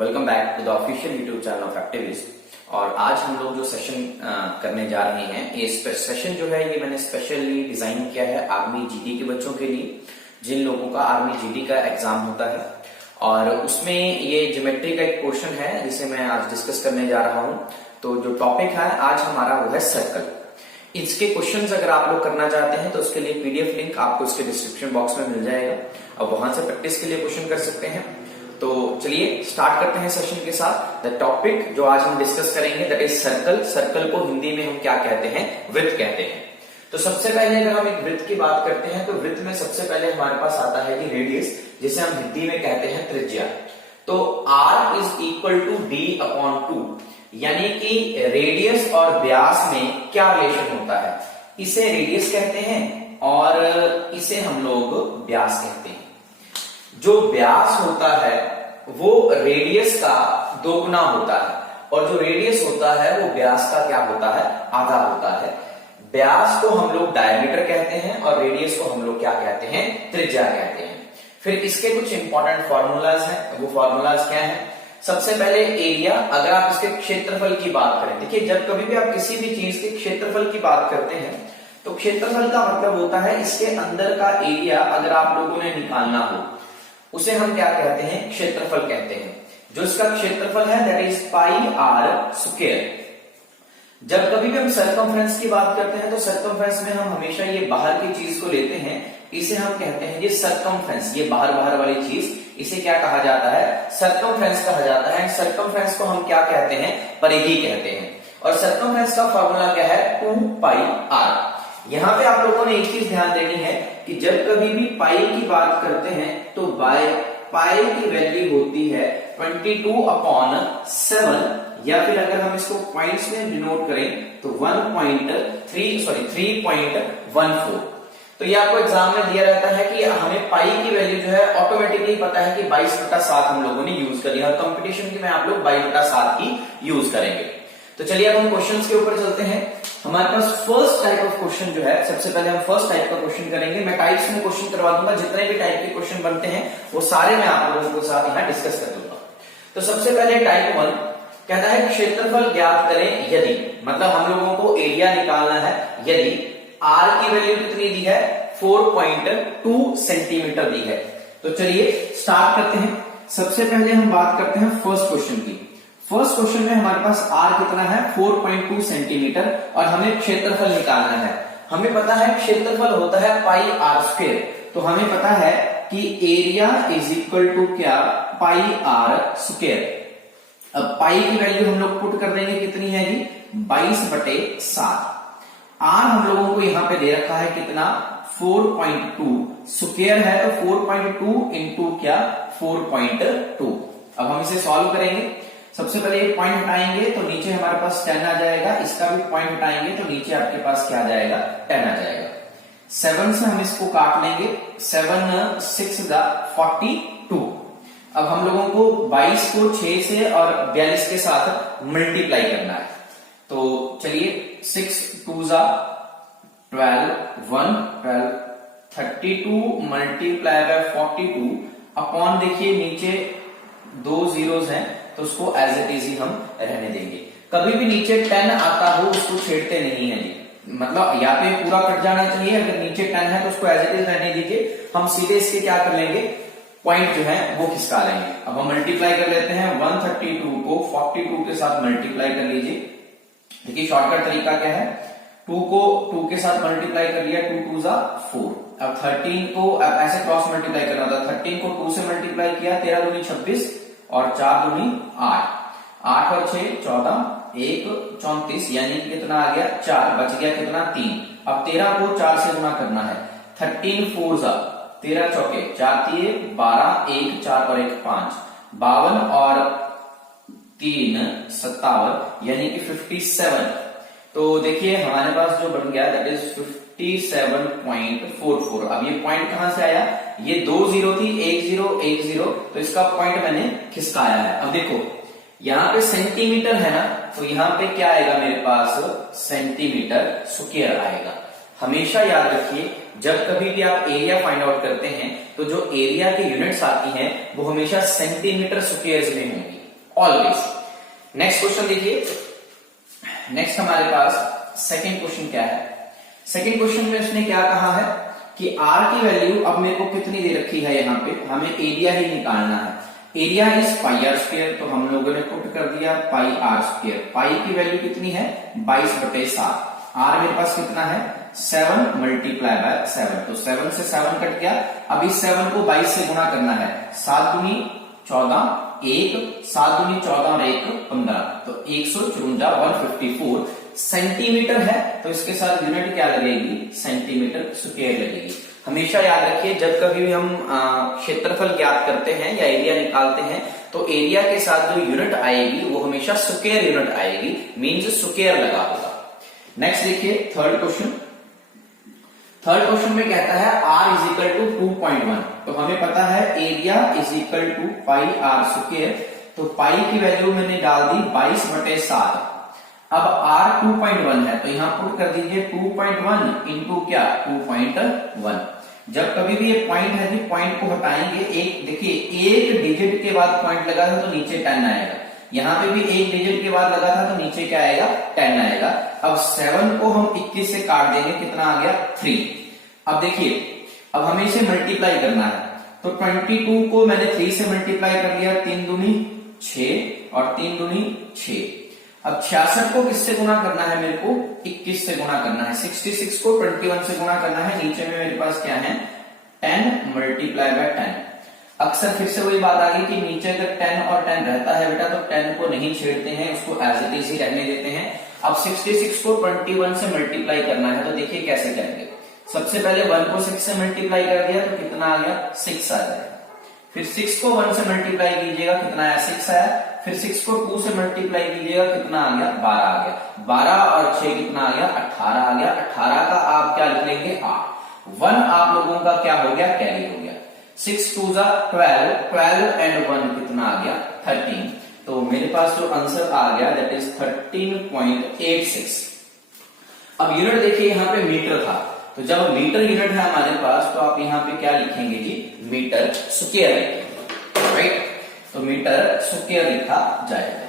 Welcome back to the official YouTube channel of activist. और आज हम लोग जो सेशन करने जा रहे हैं, ये सेशन जो है ये मैंने स्पेशली डिजाइन किया है आर्मी जीडी के बच्चों के लिए, जिन लोगों का आर्मी जीडी का एग्जाम होता है। और उसमें ये ज्योमेट्री का एक पोर्शन है जिसे मैं आज डिस्कस करने जा रहा हूं। तो जो टॉपिक है आज हमारा वो है सर्कल। इसके क्वेश्चंस अगर आप लोग करना चाहते हैं तो उसके लिए पीडीएफ लिंक आपको इसके डिस्क्रिप्शन बॉक्स में मिल जाएगा और वहां से प्रैक्टिस के लिए क्वेश्चन कर सकते हैं। तो चलिए स्टार्ट करते हैं सेशन के साथ। द टॉपिक जो आज हम डिस्कस करेंगे दैट इज सर्कल। सर्कल को हिंदी में हम क्या कहते हैं? वृत्त कहते हैं। तो सबसे पहले अगर हम एक वृत्त की बात करते हैं तो वृत्त में सबसे पहले हमारे पास आता है कि रेडियस, जिसे हम हिंदी में कहते हैं त्रिज्या। तो r is equal to d upon 2, यानी कि रेडियस और व्यास में क्या रिलेशन होता है, इसे रेडियस कहते हैं और इसे हम लोग व्यास कहते हैं। जो व्यास होता है वो रेडियस का दोगुना होता है और जो रेडियस होता है वो व्यास का क्या होता है? आधा होता है। व्यास को हम लोग डायमीटर कहते हैं और रेडियस को हम लोग क्या कहते हैं? त्रिज्या कहते हैं। फिर इसके कुछ इंपॉर्टेंट फॉर्मूलाज हैं। वो फॉर्मूलाज क्या हैं? सबसे पहले एरिया। अगर आप इसके क्षेत्रफल की बात करें, देखिए जब कभी भी आप किसी भी चीज के क्षेत्रफल की बात करते हैं तो क्षेत्रफल का मतलब होता है इसके अंदर का एरिया अगर आप लोगों ने निकालना हो, उसे हम क्या कहते हैं? क्षेत्रफल कहते हैं। जो इसका क्षेत्रफल है that is pi r square. जब कभी भी हम सर्कमफ्रेंस की बात करते हैं तो सर्कमफ्रेंस में हम हमेशा ये बाहर की चीज को लेते हैं, इसे हम कहते हैं ये सर्कमफ्रेंस। ये बाहर बाहर वाली चीज, इसे क्या कहा जाता है? सर्कमफ्रेंस कहा जाता है। सर्कमफ्रेंस को हम क्या कहते हैं? परिधि कहते हैं। और सर्कमफ्रेंस का फॉर्मूला क्या है? 2 पाई आर। यहां पे आप लोगों ने एक चीज ध्यान देनी है कि जब कभी भी पाई की बात करते हैं तो पाई की वैल्यू होती है 22 अपॉन 7, या फिर अगर हम इसको पॉइंट्स में डिनोट करें तो 3.14। तो ये आपको एग्जाम में दिया रहता है कि हमें पाई की वैल्यू जो है ऑटोमेटिकली पता है कि 22/7 हम लोगों ने यूज कर लिया और कंपटीशन की में आप लोग 22/7 की यूज करेंगे। तो चलिए अब हम क्वेश्चंस के ऊपर चलते हैं। हमारे पास फर्स्ट टाइप ऑफ क्वेश्चन जो है, सबसे पहले हम फर्स्ट टाइप का क्वेश्चन करेंगे। मैं टाइप्स में क्वेश्चन करवा दूंगा, जितने भी टाइप के क्वेश्चन बनते हैं वो सारे मैं आप लोगों के साथ यहाँ डिस्कस कर दूंगा। तो सबसे पहले टाइप 1 कहता है क्षेत्रफल ज्ञात करें यदि, मतलब हम लोगों को एरिया निकालना है यदि r की वैल्यू कितनी दी है? 4.2 सेंटीमीटर दी है। तो चलिए स्टार्ट करते हैं। सबसे पहले हम बात करते हैं फर्स्ट क्वेश्चन की। फर्स्ट क्वेश्चन में हमारे पास r कितना है? 4.2 सेंटीमीटर और हमें क्षेत्रफल निकालना है। हमें पता है क्षेत्रफल होता है पाई आर स्क्वायर। तो हमें पता है कि एरिया इज इक्वल टू क्या? पाई आर स्क्वायर। अब पाई की वैल्यू हम लोग पुट कर देंगे, कितनी है जी? 22/7। आर हम लोगों को यहां पे दे रखा है कितना? 4.2। स्क्वायर है तो 4.2 इंटू क्या? 4.2। अब हम इसे सॉल्व करेंगे। सबसे पहले ये पॉइंट हटाएंगे तो नीचे हमारे पास 10 आ जाएगा। इसका भी पॉइंट हटाएंगे तो नीचे आपके पास क्या आ जाएगा? 10 आ जाएगा। 7 से हम इसको काट लेंगे। 7 6 42। अब हम लोगों को 22 को 6 से और 42 के साथ मल्टीप्लाई करना है। तो चलिए 6 2 12 1 12 32 मल्टीप्लाई बाय 42 अपॉन, देखिए नीचे 2 जीरोस हैं तो उसको एज इट इज ही हम रहने देंगे। कभी भी नीचे 10 आता हो उसको छेड़ते नहीं है जी, मतलब या तो पूरा कट जाना चाहिए। अगर नीचे 10 है तो उसको एज इट इज रहने दीजिए। हम सीधे इसके क्या कर लेंगे? पॉइंट जो है वो खिसका लेंगे। अब हम मल्टीप्लाई कर लेते हैं। 132 को 42 के साथ मल्टीप्लाई कर लीजिए। देखिए शॉर्टकट तरीका क्या है? 2 को 2 के साथ मल्टीप्लाई कर लिया, 2 2 4। अब 13 को ऐसे क्रॉस मल्टीप्लाई करना था। 13 को 2 से मल्टीप्लाई किया, 13 दूनी 26 और 4 दूनी 8। 8 और 6 14, 1 34, यानी कि कितना आ गया? 4। बच गया कितना? 3। अब 13 को 4 से गुना करना है। 13 4 13 चौके 4 3 12, 1 4 और 1 5, 52 और 3 57, यानी कि 57। तो देखिए हमारे पास जो बन गया दैट इज 57.44। अब ये पॉइंट कहां से आया? ये 2 जीरो थी, 1 0 1 0, तो इसका पॉइंट मैंने खिसकाया है। अब देखो यहां पे सेंटीमीटर है ना, तो यहां पे क्या आएगा मेरे पास? सेंटीमीटर स्क्वायर आएगा। हमेशा याद रखिए जब कभी भी आप एरिया फाइंड आउट करते हैं तो जो एरिया की यूनिट्स आती हैं वो हमेशा सेंटीमीटर स्क्वायर में होंगी। ऑलवेज। नेक्स्ट क्वेश्चन देखिए, नेक्स्ट हमारे पास सेकंड क्वेश्चन क्या है। सेकंड क्वेश्चन में उसने क्या कहा है कि आर की वैल्यू अब मेरे को कितनी दे रखी है, यहाँ पे हमें एरिया ही निकालना है। Area is pi r square, तो हम लोगों ने पुट कर दिया पाई आर स्क्वायर। पाई की वैल्यू कितनी है 22/7। आर मेरे पास कितना है 7 मल्टीप्लाई बाय 7, तो 7 से 7 कट गया। अब इस 7 को 22 से गुणा करना है, 7 दूनी 14, 1 7 दूनी 14 और 1 15, तो 154 154 सेंटीमीटर है। तो इसके साथ यूनिट क्या लगेगी, सेंटीमीटर स्क्वायर लगेगी। हमेशा याद रखिए जब कभी भी हम क्षेत्रफल ज्ञात करते हैं या एरिया निकालते हैं तो एरिया के साथ जो यूनिट आएगी वो हमेशा स्क्वायर यूनिट आएगी, मींस स्क्वायर लगा होगा। नेक्स्ट देखिए थर्ड क्वेश्चन। थर्ड क्वेश्चन में कहता है r इज इक्वल टू 2.1, तो हमें पता है area is equal to pi r square, तो पाई की वैल्यू मैंने डाल दी 22/7। अब r 2.1 है तो यहां पुट कर दीजिए 2.1 इंटू क्या 2.1। जब कभी भी ये पॉइंट है कि पॉइंट को हटाएंगे, एक देखिए एक डिजिट के बाद पॉइंट लगा था तो नीचे 10 आएगा, यहां पे भी एक डिजिट के बाद लगा था तो नीचे क्या आएगा 10 आएगा। अब 7 को हम 21 से काट देंगे, कितना आ गया 3। अब देखिए अब हमें इसे मल्टीप्लाई करना है, तो 22 को मैंने 3 से मल्टीप्लाई कर दिया, 3 दूनी 6 और 3 दूनी 6। अब 66 को किससे गुणा करना है, मेरे को 21 से गुणा करना है। 66 को 21 से गुणा करना है, नीचे में मेरे पास क्या है 10 मल्टीप्लाई बाय 10। अक्सर फिर से वही बात आ गई कि नीचे अगर 10 और 10 रहता है बेटा तो 10 को नहीं छेड़ते हैं, उसको एज इट इज ही रहने देते हैं। अब 66 को 21 से मल्टीप्लाई करना है, तो देखिए कैसे करेंगे। सबसे पहले 1 को 6 से मल्टीप्लाई कर दिया तो कितना आ गया 6 आ जाएगा। फिर 6 को 1 से मल्टीप्लाई कीजिएगा, कितना आया 6 आया। फिर 6 को 2 से मल्टीप्लाई कीजिएगा, कितना आ गया 12 आ गया। 12 और 6 कितना आ गया 18 आ गया। 18 का आप क्या लिख लेंगे 8। 1 आप लोगों का क्या हो गया कैरी हो गया। 6 2 12, 12 एंड 1 कितना आ गया 13। तो मेरे पास जो आंसर आ गया दैट इज 13.86। अब यूनिट देखिए यहाँ पे मीटर था, तो जब मीटर यूनिट है हमारे पास तो आप यहाँ पे क्या लिखेंगे जी मीटर स्क्वायर लिखेंगे, राइट। तो मीटर स्क्वायर लिखा जाएगा।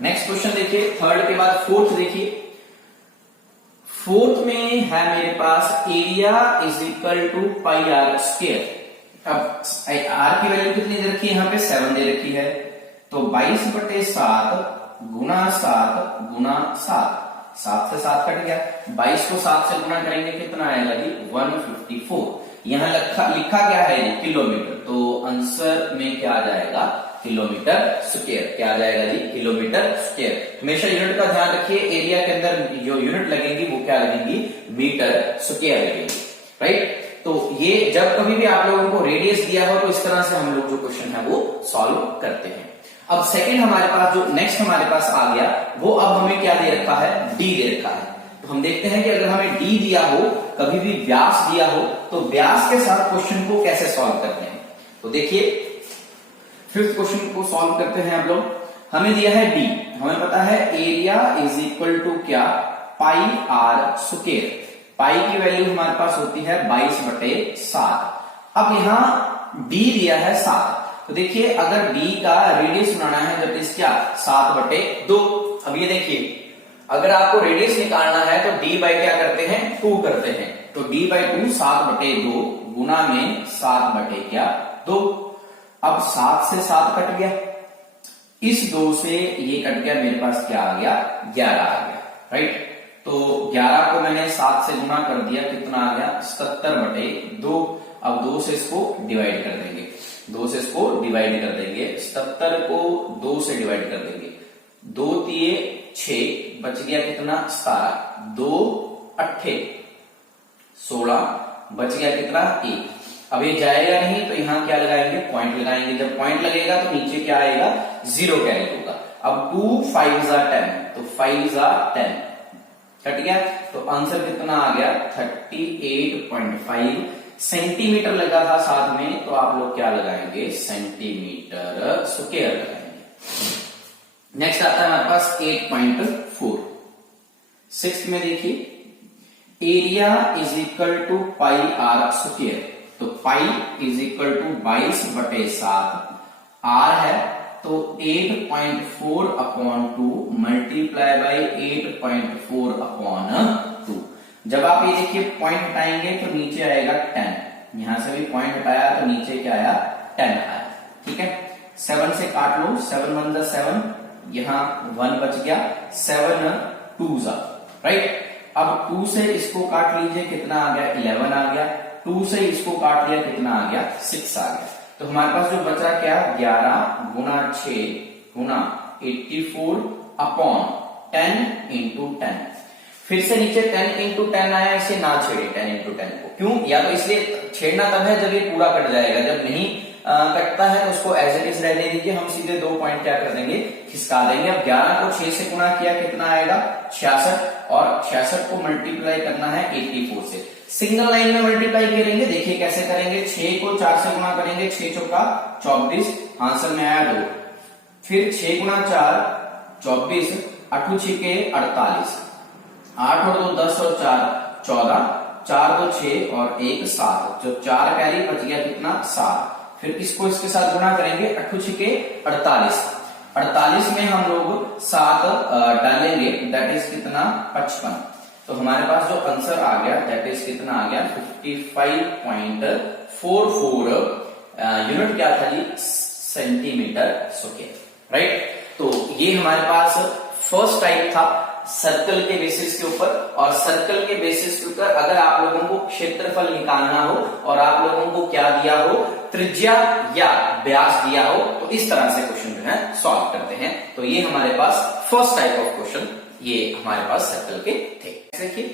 नेक्स्ट क्वेश्चन देखिए, थर्ड के बाद फोर्थ देखिए। फोर्थ में है मेरे पास area is equal to pi r square. अब आर की वैल्यू कितनी दे रखी है, यहाँ पे 7 दे रखी है, तो 22/7 गुना 7 गुना 7, 7 से 7 कट गया। 22 को 7 से गुना करेंगे कितना आएगा जी 154। यहाँ लिखा क्या है किलोमीटर, तो आंसर में क्या आ जाएगा किलोमीटर स्क्वायर। क्या आ जाएगा जी किलोमीटर स्क्वायर। हमेशा यूनिट का ध्यान रखिए, एरिया के अंदर जो यूनिट लगेंगी वो क्या लगेंगी मीटर स्क्वायर लगेंगी, राइट। तो ये जब कभी भी आप लोगों को रेडियस दिया हो तो इस तरह से हम लोग जो क्वेश्चन है वो सॉल्व करते हैं। अब सेकंड हमारे पास जो नेक्स्ट हमारे पास आ गया वो अब हमें क्या दे रखा है डी दे रखा है। तो हम देखते हैं कि अगर हमें डी दिया हो, कभी भी व्यास दिया हो, तो व्यास के साथ क्वेश्चन को कैसे सॉल्व करते हैं। तो देखिए फिफ्थ क्वेश्चन को सॉल्व करते हैं हम लोग। हमें दिया है डी, हमें पता है एरिया इज इक्वल टू क्या पाई आर स्क्वायर। पाई की वैल्यू हमारे पास होती है 22/7। अब यहां डी दिया है 7, तो देखिए अगर डी का रेडियस बनाना है दैट इज क्या 7/2। अब ये देखिए अगर आपको रेडियस निकालना है तो डी बाई क्या करते हैं 2 करते हैं, तो डी बाई 2 7/2 गुना में 7/2। अब 7 से 7 कट गया, इस 2 से ये कट गया, मेरे पास क्या आ गया 11 आ गया, राइट। तो 11 को मैंने 7 से गुना कर दिया, कितना आ गया 77/2। अब 2 से इसको डिवाइड कर देंगे, 2 से इसको डिवाइड कर देंगे, 77 को 2 से डिवाइड कर देंगे, 2 3 6 बच गया कितना 17, 2 8 16 बच गया कितना 1। अब ये जाएगा नहीं तो यहां क्या लगाएंगे पॉइंट लगाएंगे, जब पॉइंट लगेगा तो नीचे क्या आएगा 0 कैरी होगा। अब 2 5 10, तो 5 10 कट गया, तो आंसर कितना आ गया 38.5 सेंटीमीटर लगा था साथ में, तो आप लोग क्या लगाएंगे सेंटीमीटर स्क्वायर लगाएंगे। नेक्स्ट आता है हमारे पास 8.4। सिक्स्थ में देखिए area is equal to pi r square, तो pi is equal to 22/7, r है तो 8.4 अपॉन 2 मल्टीप्लाई बाई 8.4 अपॉन 2। जब आप ये देखिए पॉइंट हटाएंगे तो नीचे आएगा 10, यहां से भी पॉइंट हटाया तो नीचे क्या आया 10 आया। ठीक है, 7 से काट लो, 7 1 जा 7, यहां 1 बच गया, 7 2 जा, राइट। अब 2 से इसको काट लीजिए, कितना आ गया 11 आ गया, 2 से इसको काट लिया, कितना आ गया 6 आ गया। तो हमारे पास जो बचा क्या 11 गुना 6 गुना 84 अपॉन 10 इंटू 10। फिर से नीचे 10 इंटू 10 आया, इसे ना छेड़े 10 इंटू 10 को। क्यों? या तो इसलिए छेड़ना तब है जब ये पूरा कट जाएगा, जब नहीं कटता है तो उसको एज इट इज रहने दीजिए। हम सीधे 2 पॉइंट क्या कर देंगे, खिसका देंगे। अब 11 को 6 से गुणा किया, कितना आएगा 66, और 66 को मल्टीप्लाई करना है 84 से। सिंगल लाइन में मल्टीप्लाई करेंगे, देखिए कैसे करेंगे। 6 को 4 से गुणा करेंगे, 6 चौका 24, आंसर में आया 2। फिर 6 गुणा 4 24, 8 6 48, 8 और 2 10 और 4 14, 4 2 6 और 1 7, जो 4 कैरी बच गया कितना 7। फिर इसको इसके साथ गुणा करेंगे, 8 6 48, 48 में हम लोग 7 डालेंगे, दैट इज कितना 55। तो हमारे पास जो आंसर आ गया दैट इज कितना आ गया 55.44 यूनिट क्या था जी, सेंटीमीटर स्क्वायर, राइट। तो ये हमारे पास फर्स्ट टाइप था सर्कल के बेसिस के ऊपर। और सर्कल के बेसिस के ऊपर अगर आप लोगों को क्षेत्रफल निकालना हो और आप लोगों को क्या दिया हो, त्रिज्या या व्यास दिया हो, तो इस तरह से क्वेश्चन जो है सॉल्व करते हैं। तो ये हमारे पास फर्स्ट टाइप ऑफ क्वेश्चन ये हमारे पास सर्कल के थे। देखिए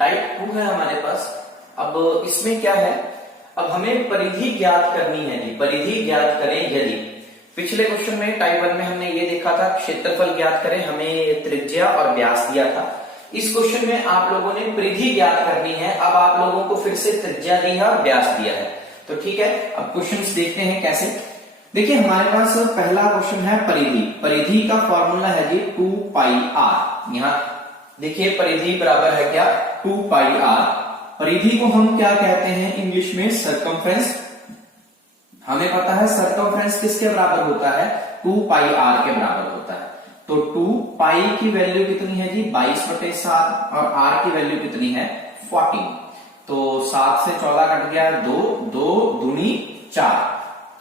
टाइप 2 है हमारे पास। अब इसमें क्या है, अब हमें परिधि ज्ञात करनी है जी। परिधि ज्ञात करें यदि, पिछले क्वेश्चन में टाइप 1 में हमने ये देखा था क्षेत्रफल ज्ञात करें, हमें त्रिज्या और व्यास दिया था। इस क्वेश्चन में आप लोगों ने परिधि ज्ञात करनी है। अब आप लोगों को फिर से त्रिज्या दी है और व्यास दिया है, तो ठीक है। अब क्वेश्चन देखते हैं कैसे। देखिए हमारे पास पहला क्वेश्चन है परिधि। परिधि का फॉर्मूला है जी 2 पाई आर। यहां देखिए परिधि बराबर है क्या 2 पाई आर। परिधि को हम क्या कहते हैं इंग्लिश में, सरकमफ्रेंस। हमें पता है सरकमफ्रेंस किसके बराबर होता है, 2 पाई आर के बराबर होता है। तो 2 पाई की वैल्यू कितनी है जी 22/7 और आर की वैल्यू कितनी है 14। तो 7 से 14 कट गया, 2 2 दूनी 4,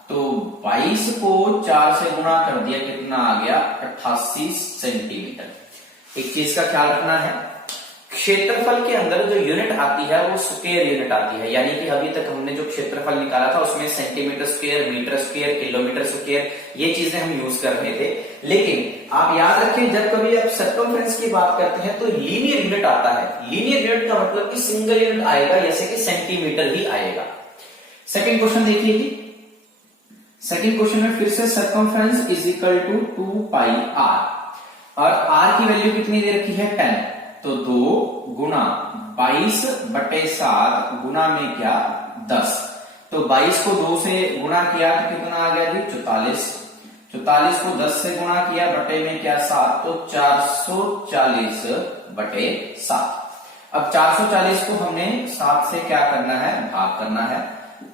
तो 22 को 4 से गुणा कर दिया, कितना आ गया 88 सेंटीमीटर। एक चीज का ख्याल रखना है, क्षेत्रफल के अंदर जो यूनिट आती है वो स्क्वायर यूनिट आती है। यानी कि अभी तक हमने जो क्षेत्रफल निकाला था उसमें centimetre square, metre square, kilometre square, ये चीजें हम यूज कर रहे थे। लेकिन आप याद रखें जब कभी आप सर्कमफ्रेंस की बात करते हैं तो लीनियर यूनिट आता है। लीनियर यूनिट का मतलब कि सिंगल यूनिट आएगा, जैसे कि सेंटीमीटर ही आएगा। सेकेंड क्वेश्चन देखिए, सेकेंड क्वेश्चन में फिर से circumference is equal to 2 pi r, और आर की वैल्यू कितनी दे रखी है 10। तो 2 गुना 22/7 गुना में क्या 10। तो 22 को 2 से गुणा किया तो कितना आ गया जी 44। 44 को 10 से गुणा किया बटे में क्या 7, तो 440/7। अब 440 को हमने 7 से क्या करना है, भाग करना है।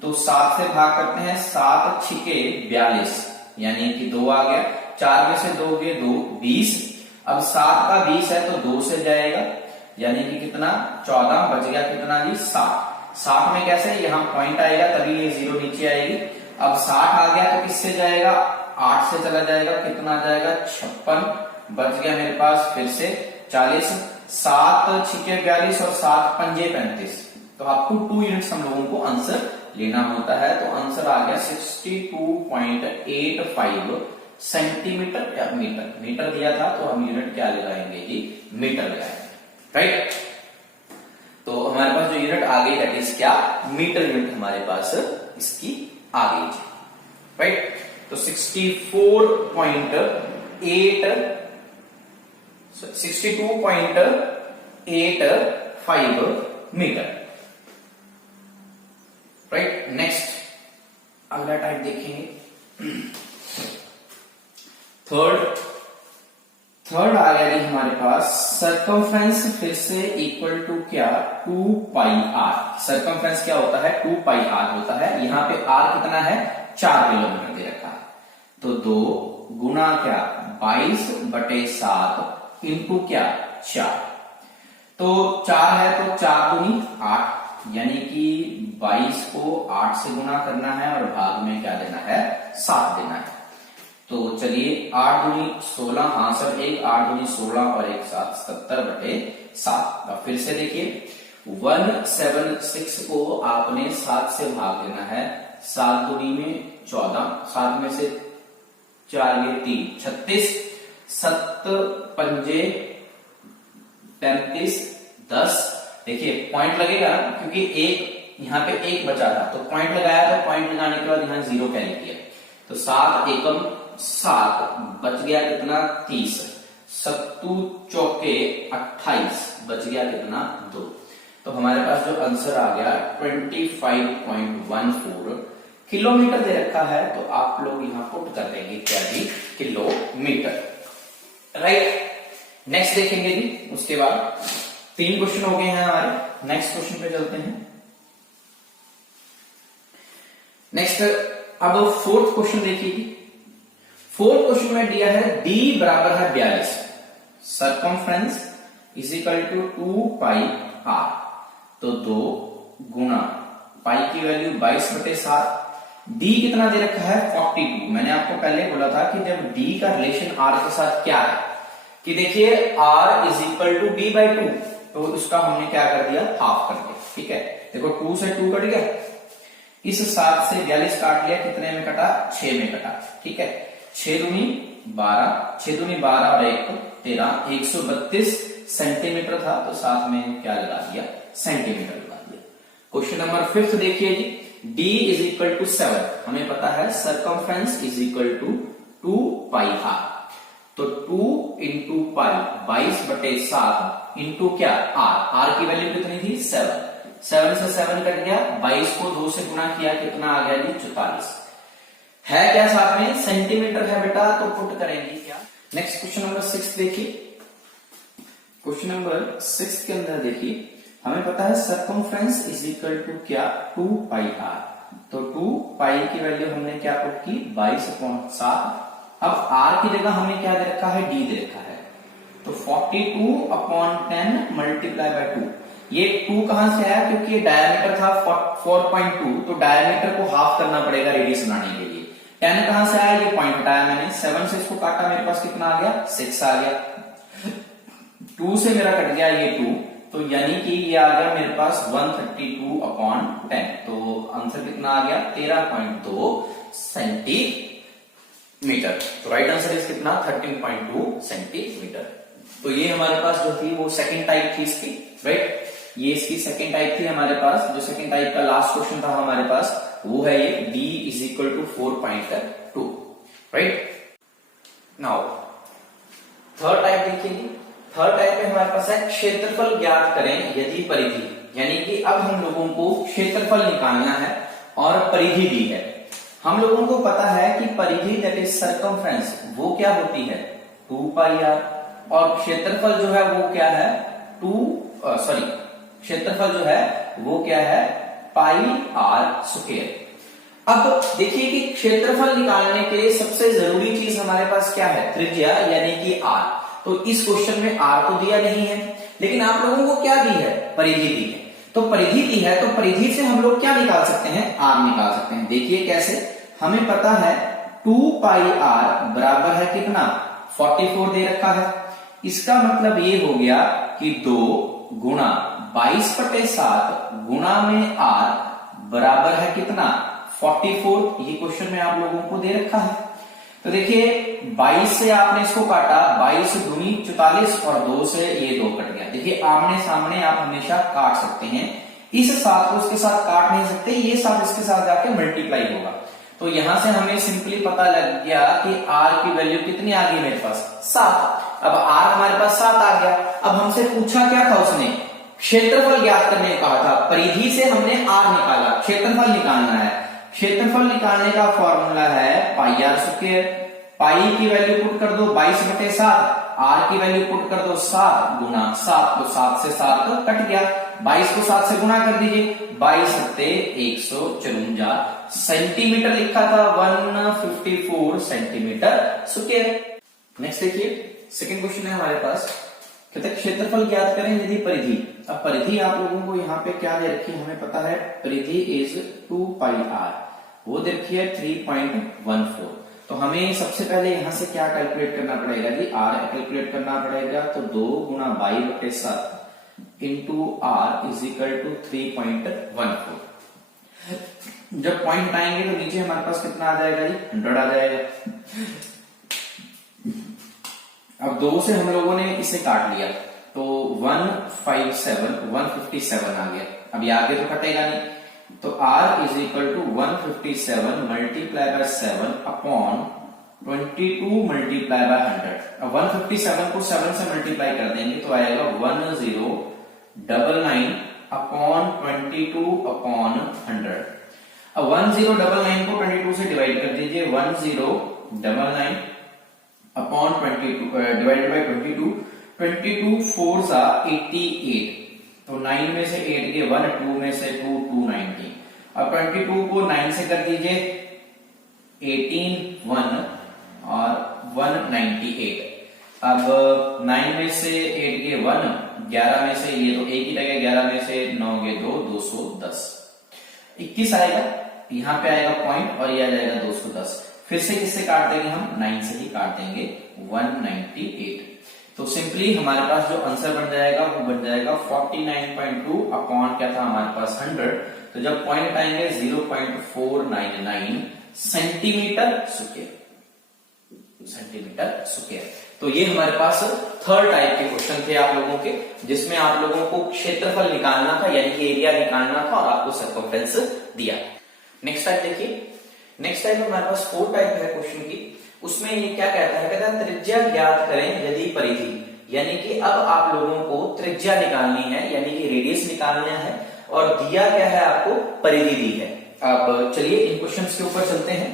तो 7 से भाग करते हैं, 7 6 42, यानी कि 2 आ गया। 4 में से 2 गए 2 20। अब 7 का 20 है तो 2 से जाएगा, यानी कि कितना 14, बच गया कितना जी 7। 7 में कैसे, यहाँ पॉइंट आएगा तभी ये 0 नीचे आएगी। अब 60 आ गया तो किससे जाएगा, 8 से चला जाएगा, कितना आ जाएगा 56, बच गया मेरे पास फिर से 40। 7 6 42 और 7 पंजे 35। तो आपको 2 यूनिट्स हम लोगों को आंसर लेना होता है। तो आंसर आ गया 62.85 सेंटीमीटर या मीटर। मीटर दिया था तो हम यूनिट क्या लगाएंगे जी, मीटर लगाएंगे, राइट। तो हमारे पास जो यूनिट आ गई दैट इज क्या, मीटर यूनिट हमारे पास इसकी आ गई, राइट। तो 62.85 मीटर, राइट। नेक्स्ट अगला टाइप देखेंगे, थर्ड आ गया जी हमारे पास सर्कमफ्रेंस फिर से इक्वल टू क्या 2 पाई आर। सर्कमफ्रेंस क्या होता है 2 पाई आर होता है। यहाँ पे आर कितना है 4 किलोमीटर दे रखा है। तो 2 गुना क्या 22/7 इंटू क्या 4। तो 4 है तो 4 दूनी 8, यानी कि 22 को 8 से गुना करना है और भाग में क्या देना है 7 देना है। तो चलिए 8 दूनी 16, हाँ सर 8 दूनी 16 और 1 7 77/7। अब फिर से देखिए 176 को आपने 7 से भाग देना है। 7 दूनी में 14, 7 में से 4 ये 3 36, 7 पंजे 35, 10। देखिए पॉइंट लगेगा क्योंकि एक यहाँ पे 1 बचा था तो पॉइंट लगाया, तो पॉइंट लगाने के बाद यहाँ 0 कैरी किया तो 7 एकम 7 बच गया कितना 30, 7 चौके 28 बच गया कितना 2। तो हमारे पास जो आंसर आ गया 25.14 किलोमीटर दे रखा है। तो आप लोग यहां पुट कर देंगे क्या जी किलोमीटर, राइट। नेक्स्ट देखेंगे जी, उसके बाद 3 क्वेश्चन हो गए हैं हमारे। नेक्स्ट क्वेश्चन पे चलते हैं। नेक्स्ट अब 4th क्वेश्चन देखिए। 4th क्वेश्चन में दिया है d बराबर है 42, circumference is equal to 2 pi r। तो 2 गुना पाई की वैल्यू 22/7, d कितना दे रखा है 42। मैंने आपको पहले बोला था कि जब d का रिलेशन r के साथ क्या है कि देखिए r is equal to d/2, तो इसका हमने क्या कर दिया हाफ कर दिया, ठीक है। देखो 2 से 2 कट गया, इस 7 से 42 काट लिया, कितने में कटा 6 में कटा, ठीक है। 6 दूनी 12, 6 दूनी 12 और 1 13, 132 सेंटीमीटर था तो साथ में क्या लगा दिया सेंटीमीटर लगा दिया। क्वेश्चन नंबर 5 देखिए जी, d इज इक्वल टू 7, हमें पता है circumference is equal to 2 pi r। तो 2 इंटू पाई 22/7 इंटू क्या r की वैल्यू कितनी थी 7, 7 से 7 कट गया, 22 को 2 से गुना किया, कितना आ गया जी 44। है क्या साथ में सेंटीमीटर है बेटा, तो पुट करेंगे क्या। नेक्स्ट क्वेश्चन नंबर 6 देखिए। क्वेश्चन नंबर 6 के अंदर देखिए, हमें पता है सरकमफ्रेंस इज इक्वल टू क्या 2 पाई r। तो 2 पाई की वैल्यू हमने क्या पुट की 22/7। अब r की जगह हमें क्या दे रखा है d दे रखा है, तो 42/10 मल्टीप्लाई बाय 2। ये 2 कहां से आया, क्योंकि डायमीटर था 4.2, तो डायमीटर को हाफ करना पड़ेगा रेडियस बनाने के लिए। 10 कहां से आया, ये पॉइंट हटाया मैंने, 7 से इसको काटा, मेरे पास कितना आ गया 6 आ गया। 2 से मेरा कट गया ये 2, तो यानी कि ये आ गया मेरे पास 132/10। तो आंसर कितना आ गया 13.2 सेंटीमीटर। तो राइट आंसर इज कितना 13.2 सेंटीमीटर। तो ये हमारे पास जो थी वो सेकंड टाइप थी इसकी, राइट। ये इसकी सेकंड टाइप थी हमारे पास। जो सेकंड टाइप का लास्ट क्वेश्चन था हमारे पास वो है ये d is equal to 4.2, right. Now third type देखिए। थर्ड टाइप में हमारे पास है क्षेत्रफल ज्ञात करें यदि परिधि, यानी कि अब हम लोगों को क्षेत्रफल निकालना है और परिधि दी है। हम लोगों को पता है कि परिधि दैट इज सरकमफ्रेंस वो क्या होती है 2 पाई r, और क्षेत्रफल जो है वो क्या है क्षेत्रफल जो है वो क्या है पाई r स्क्वायर। अब देखिए कि क्षेत्रफल निकालने के लिए सबसे जरूरी चीज हमारे पास क्या है त्रिज्या, यानी कि r। तो इस क्वेश्चन में r तो दिया नहीं है, लेकिन आप लोगों को क्या दी है परिधि दी है। तो परिधि दी है तो परिधि से हम लोग क्या निकाल सकते हैं r निकाल सकते हैं। देखिए कैसे, हमें पता है 2 पाई r बराबर है कितना 44 दे रखा है। इसका मतलब ये हो गया कि 2 गुणा 22/7 गुणा में r बराबर है कितना 44। ये क्वेश्चन में आप लोगों को दे रखा है। तो देखिए 22 से आपने इसको काटा, 22 दूनी 44 और 2 से ये 2 कट गया। देखिए आमने सामने आप हमेशा काट सकते हैं, इस 7 को इसके साथ काट नहीं सकते, ये 7 इसके साथ जाके मल्टीप्लाई होगा। तो यहां से हमें सिंपली पता लग गया कि r की वैल्यू कितनी आ गई मेरे पास 7। अब r हमारे पास 7 आ गया। अब हमसे पूछा क्या था उसने, क्षेत्रफल ज्ञात करने कहा था। परिधि से हमने r निकाला, क्षेत्रफल निकालना है। क्षेत्रफल निकालने का फॉर्मूला है पाई r स्क्वायर। पाई की वैल्यू पुट कर दो 22/7, आर की वैल्यू पुट कर दो 7 गुना 7, तो 7 से 7 कट गया, 22 को 7 से गुना कर दीजिए, 22 सत्ते 154 सेंटीमीटर लिखा था, 154 सेंटीमीटर स्क्वायर। नेक्स्ट देखिए सेकंड क्वेश्चन है हमारे पास, कहते हैं क्षेत्रफल ज्ञात करें यदि परिधि। अब परिधि आप लोगों को यहाँ पे क्या दे रखी है, हमें पता है परिधि इज 2 पाई आर, वो दे रखी है 3.14। तो हमें सबसे पहले यहां से क्या कैलकुलेट करना पड़ेगा जी, आर कैलकुलेट करना पड़ेगा। तो 2 गुना 22/7 into r is equal to 3.14। जब पॉइंट आएंगे तो नीचे हमारे पास कितना आ जाएगा जी, 100 आ जाएगा। अब 2 से हम लोगों ने इसे काट लिया तो 157 आ गया। अब ये आगे तो कटेगा नहीं, तो r is equal to 157 multiply by 7 upon 22 multiply by 100। अब 157 को 7 से मल्टीप्लाई कर देंगे तो आएगा 1099 अपॉन 22 अपॉन 100। अब 1099 को 22 से डिवाइड कर दीजिए, 1099 अपॉन 22 डिवाइडेड बाय 22, 22 4 सा 88, तो 9 में से 8 के 1, 2 में से 2, 290। अब 22 को 9 से कर दीजिए 18 1 और 198। अब 9 में से 8 के 1, 11 में से ये तो एक ही रहेगा, 11 में से 9 के 2, 210, 21 आएगा, यहाँ पे आएगा पॉइंट और ये आ जाएगा 210। फिर से किससे काट देंगे हम, 9 से ही काट देंगे, 198। तो सिंपली हमारे पास जो आंसर बन जाएगा वो बन जाएगा 49.2 अपॉन क्या था हमारे पास 100। तो जब पॉइंट आएंगे 0.499 सेंटीमीटर स्क्वायर। तो ये हमारे पास थर्ड टाइप के क्वेश्चन थे आप लोगों के, जिसमें आप लोगों को क्षेत्रफल निकालना था यानी कि एरिया निकालना था और आपको सर्कमफ्रेंस दिया। नेक्स्ट टाइप देखिए, नेक्स्ट टाइप हमारे पास 4 टाइप है क्वेश्चन की। उसमें ये क्या कहता है, कहता है त्रिज्या ज्ञात करें यदि परिधि, यानी कि अब आप लोगों को त्रिज्या निकालनी है यानी कि रेडियस निकालना है और दिया क्या है आपको, परिधि दी है। अब चलिए इन क्वेश्चंस के ऊपर चलते हैं।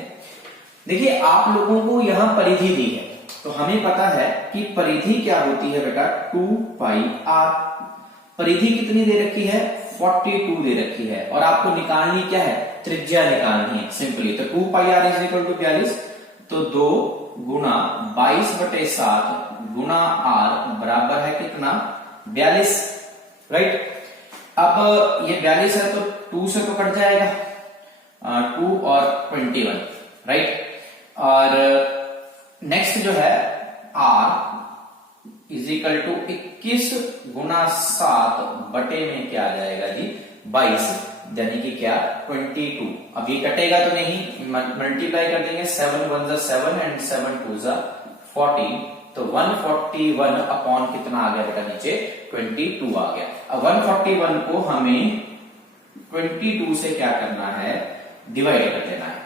देखिए आप लोगों को यहां परिधि दी है, तो हमें पता है कि परिधि क्या होती है बेटा, 2 पाई आर। परिधि कितनी दे रखी है, 42 दे रखी है, और आपको निकालनी क्या है, त्रिज्या निकालनी है सिंपली। तो 2 pi are is equal to 42, तो 2 गुना 22/7 गुना आर बराबर है कितना, 42, राइट। अब ये 42 है तो 2 से तो कट जाएगा, 2 और 21, राइट। और नेक्स्ट जो है आर इज इक्वल टू 21 गुना 7 बटे में क्या आ जाएगा जी, 22, यानी कि क्या 22। अब ये कटेगा तो नहीं, मल्टीप्लाई कर देंगे, 7 1 7 एंड 7 2 14, तो 141 अपॉन कितना आ गया बेटा नीचे, 22 आ गया। अब 141 को हमें 22 से क्या करना है, डिवाइड कर देना है,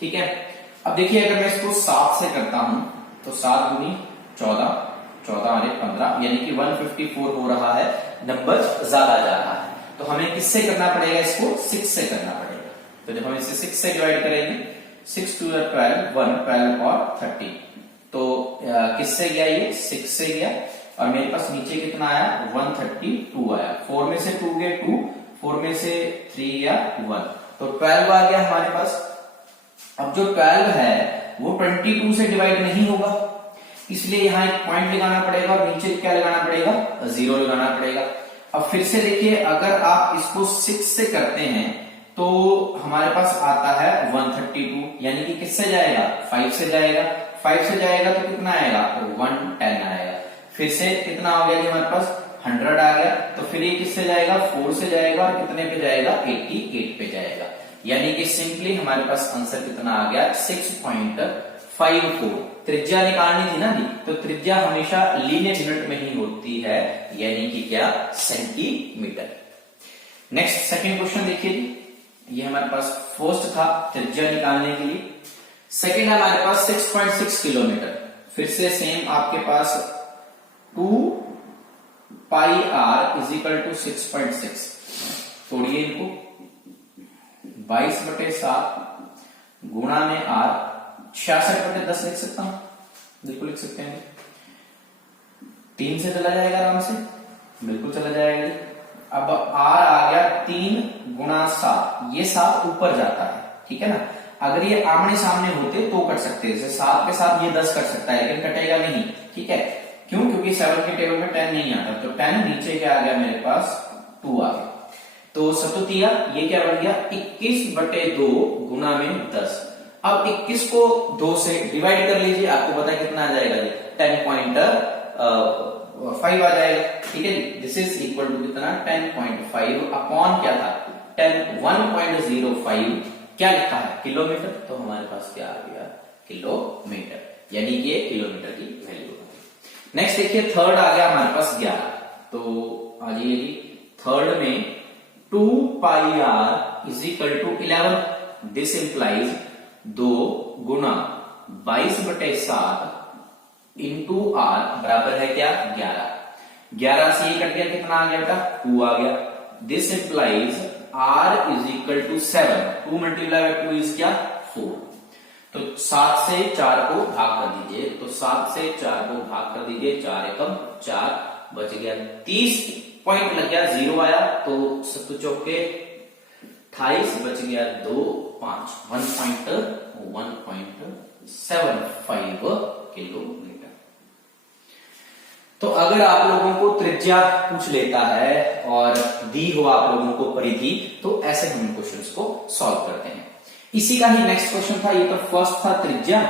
ठीक है। अब देखिए अगर मैं इसको 7 से करता हूं तो 7 गुनी 14, 14 और 15, यानी कि 154 हो रहा है, नंबर ज्यादा जा रहा है। तो हमें किससे करना पड़ेगा, इसको 6 से करना पड़ेगा। तो जब हम इसे 6 से डिवाइड करेंगे, 6 2 12, 1 12 और 30, तो किससे गया, ये 6 से गया, और मेरे पास नीचे कितना आया, 132 आया। 4 में से 2 गए 2, 4 में से 3 गया 1, तो 12 आ गया हमारे पास। अब जो 12 है वो 22 से डिवाइड नहीं होगा, इसलिए यहां एक पॉइंट लगाना पड़ेगा और नीचे क्या लगाना पड़ेगा, 0 लगाना पड़ेगा। अब फिर से देखिए अगर आप इसको 6 से करते हैं तो हमारे पास आता है 132, यानी कि किससे जाएगा, 5 से जाएगा। 5 से जाएगा तो कितना आएगा, 110 आएगा। फिर से कितना हो गया जी हमारे पास, 100 आ गया। तो फिर ये किससे जाएगा, 4 से जाएगा, और कितने पे जाएगा, 88 पे जाएगा। यानी कि सिंपली हमारे पास आंसर कितना आ गया, 6.54। त्रिज्या निकालनी थी ना जी, तो त्रिज्या हमेशा लीनियर यूनिट में ही होती है, यानी कि क्या, सेंटीमीटर। नेक्स्ट सेकंड क्वेश्चन देखिए जी, ये हमारे पास फर्स्ट था त्रिज्या निकालने के लिए। सेकंड है हमारे पास 6.6 किलोमीटर। फिर से सेम आपके पास 2 pi are is equal to 6.6, तोड़िए इनको, 22/7 गुणा में आर, 66/10 लिख सकता हूं, बिल्कुल लिख सकते हैं। 3 से चला जाएगा आराम से, बिल्कुल चला जाएगा। अब r आ गया 3 गुणा 7, ये 7 ऊपर जाता है, ठीक है ना। अगर ये आमने सामने होते तो कट सकते, जैसे 7 के साथ ये 10 कट सकता है, लेकिन कटेगा नहीं, ठीक है। क्यों? क्योंकि 7 के टेबल में 10 नहीं आता, तो 10 नीचे क्या आ गया मेरे पास 2 आ गया। तो सतुतिया ये क्या बन गया 21/2 गुना में 10। अब 21 को 2 से डिवाइड कर लीजिए, आपको पता है कितना आ जाएगा जी 10.5 आ जाएगा, ठीक है जी। दिस इज इक्वल टू कितना 10.5 अपॉन क्या था 1.05, क्या लिखा है किलोमीटर, तो हमारे पास क्या आ गया किलोमीटर, यानी कि ये किलोमीटर की वैल्यू होगी। नेक्स्ट देखिए थर्ड आ गया हमारे पास 11, तो आ जाइए जी थर्ड में 2 pi r is equal to 11, this implies 2 गुना 22/7 इंटू r बराबर है क्या 11। 11 से ये कट गया, कितना आ गया बेटा 2 आ गया। This implies r is equal to 7, 2 multiply by 2 is क्या 4। तो 7 से 4 को भाग कर दीजिए, तो 7 से 4 को भाग कर दीजिए, 4 एकम 4 बच गया 30 पॉइंट लग गया, 0 आया, तो 7 चौके 28 बच गया 2 5 1.75 किलोमीटर। तो अगर आप लोगों को त्रिज्या पूछ लेता है और दी हो आप लोगों को परिधि, तो ऐसे हम क्वेश्चंस को सॉल्व करते हैं। इसी का ही नेक्स्ट क्वेश्चन था, ये तो फर्स्ट था त्रिज्या,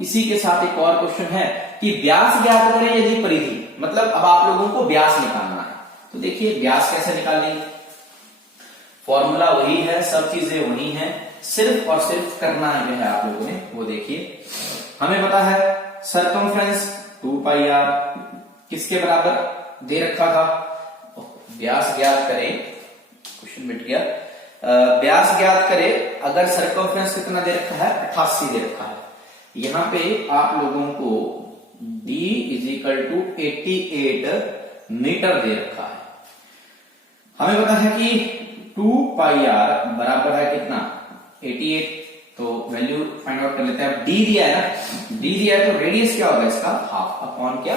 इसी के साथ एक और क्वेश्चन है कि व्यास ज्ञात करें यदि परिधि, मतलब अब आप लोगों को व्यास निकालना है। तो देखिए व्यास कैसे निकालेंगे, फॉर्मूला वही है, सब चीजें वही हैं, सिर्फ और सिर्फ करना है आप लोगों ने, वो देखिए हमें पता है सरकमफ्रेंस 2 पाई r किसके बराबर दे रखा था, व्यास ज्ञात करें, क्वेश्चन मिट गया, व्यास ज्ञात करें अगर सरकमफ्रेंस कितना दे रखा है 88 दे रखा है। यहां पे आप लोगों को d is equal to 88 metre दे रखा है। हमें पता है कि 2 पाई r बराबर है कितना 88, तो वैल्यू फाइंड आउट कर लेते हैं। अब d दिया है ना, d दिया है तो रेडियस क्या होगा इसका हाफ अपॉन क्या,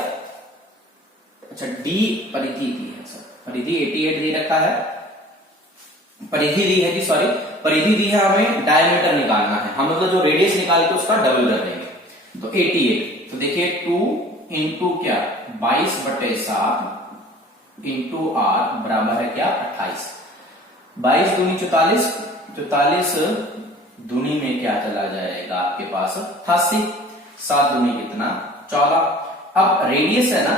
अच्छा d परिधि दी है सर, परिधि 88 दे रखा है, परिधि दी है जी, सॉरी परिधि दी है, हमें डायमीटर निकालना है, हम मतलब जो रेडियस निकाल के उसका डबल कर देंगे, तो 88, तो देखिए 2 इंटू क्या 22/7 इंटू r बराबर है क्या 28, 22 दूनी 44, 44 दूनी में क्या चला जाएगा आपके पास 88, 7 दूनी कितना 14। अब रेडियस है ना,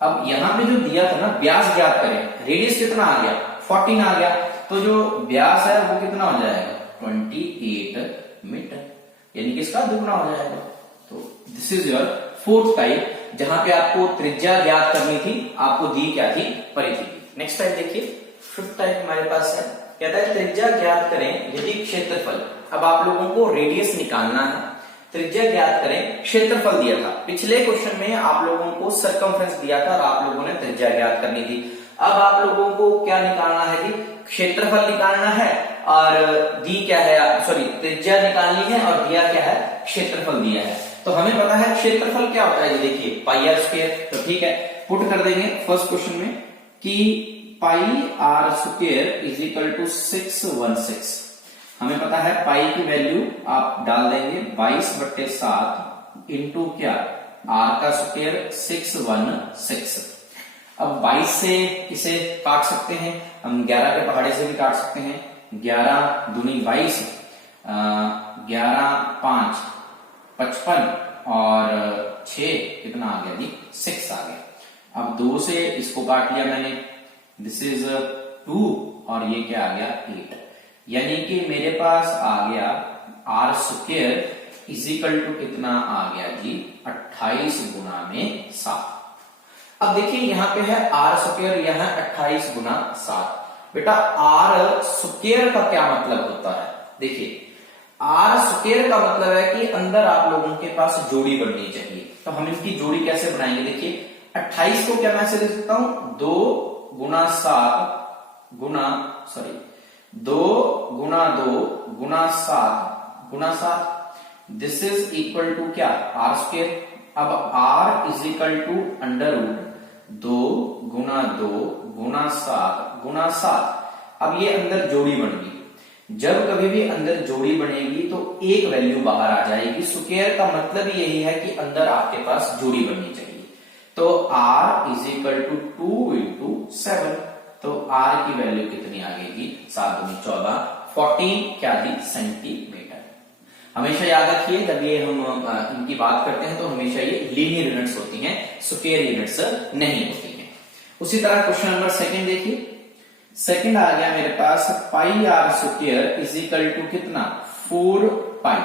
अब यहां पे जो दिया था ना व्यास ज्ञात करें, रेडियस कितना आ गया 14 आ गया, तो जो व्यास है वो कितना हो जाएगा 28 मीटर, यानी कि इसका दुगना हो जाएगा। तो this is your fourth type, जहां पे आपको त्रिज्या ज्ञात करनी थी, आपको दी क्या थी परिधि। नेक्स्ट टाइप देखिए फिफ्थ टाइप हमारे पास है, कहता है त्रिज्या ज्ञात करें यदि क्षेत्रफल, अब आप लोगों को रेडियस निकालना है, त्रिज्या ज्ञात करें क्षेत्रफल दिया था, पिछले क्वेश्चन में आप लोगों को सरकमफ्रेंस दिया था और आप लोगों ने त्रिज्या ज्ञात करनी थी। अब आप लोगों को क्या निकालना है जी क्षेत्रफल निकालना है, और दी क्या है सॉरी त्रिज्या निकालनी है और दिया क्या है क्षेत्रफल दिया है। तो हमें पता है क्षेत्रफल क्या होता है, ये देखिए पाई r स्क्वायर, तो ठीक है पुट कर देंगे फर्स्ट क्वेश्चन में कि pi r square is equal to 616, हमें पता है पाई की वैल्यू आप डाल देंगे 22/7 इंटू क्या r का स्क्वायर 616। अब 22 से इसे काट सकते हैं हम, 11 के पहाड़े से भी काट सकते हैं, 11 दूनी 22, 11 5 55 और 6 कितना आ गया जी 6 आ गया। अब 2 से इसको काट लिया मैंने, दिस इज 2 और ये क्या आ गया 8, यानी कि मेरे पास आ गया r square is equal to कितना आ गया जी 28 गुना में 7। अब देखिए यहां पे है r स्क्वायर, यह है 28 गुना 7। बेटा r स्क्वायर का क्या मतलब होता है, देखिए r स्क्वायर का मतलब है कि अंदर आप लोगों के पास जोड़ी बननी चाहिए, तो हम इनकी जोड़ी कैसे बनाएंगे, देखिए 28 को क्या मैं ऐसे लिख सकता हूं 2 गुना 7 गुना 2 गुना 7 गुना 7, दिस इज इक्वल टू क्या r स्क्वायर। अब r is equal to under root 2 गुना 2 गुना 7 गुना 7। अब ये अंदर जोड़ी बन गई। जब कभी भी अंदर जोड़ी बनेगी तो एक वैल्यू बाहर आ जाएगी। स्क्वायर का मतलब यही है कि अंदर आपके पास जोड़ी बननी चाहिए। तो r is equal to 2 into 7। तो r की वैल्यू कितनी आ गई? 7 दूनी 14, 14 क्या दी? सेंटीमीटर। हमेशा याद रखिए जब ये हम इनकी बात करते हैं तो हमेशा ये लीनियर यूनिट्स होती हैं, स्क्वायर यूनिट्स नहीं होती हैं। उसी तरह क्वेश्चन नंबर सेकंड देखिए। सेकंड आ गया मेरे पास pi r square is equal to कितना? 4 पाई।